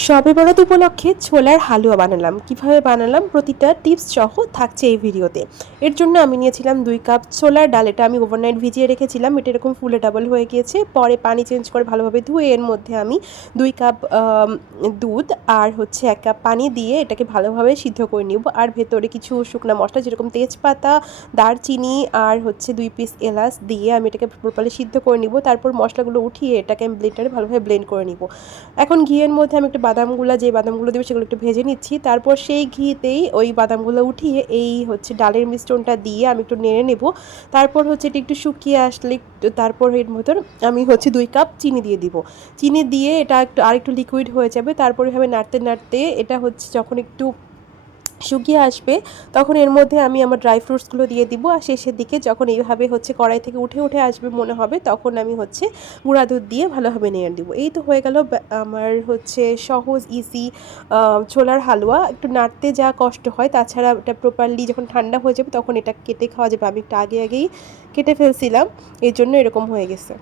শবে বরাত উপলক্ষে ছোলার হালুয়া বানালাম। কিভাবে বানালাম প্রতিটা টিপস সহ থাকছে এই ভিডিওতে। এর জন্য আমি নিয়েছিলাম 2 কাপ ছোলার ডাল। এটা আমি ওভারনাইট ভিজিয়ে রেখেছিলাম। এটা এরকম ফুলে ডাবল হয়ে গিয়েছে। পরে পানি চেঞ্জ করে ভালোভাবে ধুয়ে এর মধ্যে আমি 2 কাপ দুধ আর হচ্ছে 1 কাপ পানি দিয়ে এটাকে ভালোভাবে সিদ্ধ করে নিব। আর ভেতরে কিছু শুকনা মশলা যেরকম তেজপাতা, দারচিনি আর হচ্ছে 2 পিস এলাচ দিয়ে আমি এটাকে প্রপারলি সিদ্ধ করে নিব। তারপর মশলাগুলো উঠিয়ে এটাকে আমি ব্লেন্ডারে ভালোভাবে ব্লেন্ড করে নিব। এখন ঘিয়ের মধ্যে আমি একটু যে বাদামগুলো দেবো সেগুলো একটু ভেজে নিচ্ছি। তারপর সেই ঘিতেই ওই বাদামগুলো উঠিয়ে এই হচ্ছে ডালের মিশ্রণটা দিয়ে আমি একটু নেড়ে নেব। তারপর হচ্ছে এটি একটু শুকিয়ে আসলে তারপর এর মধ্যে আমি হচ্ছে 2 কাপ চিনি দিয়ে দিব। চিনি দিয়ে এটা আরেকটু লিকুইড হয়ে যাবে। তারপর এভাবে নাড়তে নাড়তে এটা হচ্ছে যখন একটু শুকিয়ে আসবে তখন এর মধ্যে আমি আমার ড্রাই ফ্রুটসগুলো দিয়ে দিব। আর শেষের দিকে যখন এইভাবে হচ্ছে কড়াই থেকে উঠে আসবে মনে হবে তখন আমি হচ্ছে গুঁড়া দুধ দিয়ে ভালোভাবে নেড়ে দিব। এই তো হয়ে গেল আমার হচ্ছে সহজ ইজি ছোলার হালুয়া। একটু নাড়তে যা কষ্ট হয়, তাছাড়া এটা প্রপারলি যখন ঠান্ডা হয়ে যাবে তখন এটা কেটে খাওয়া যাবে। আমি একটু আগেই কেটে ফেলছিলাম, এর জন্য এরকম হয়ে গেছে।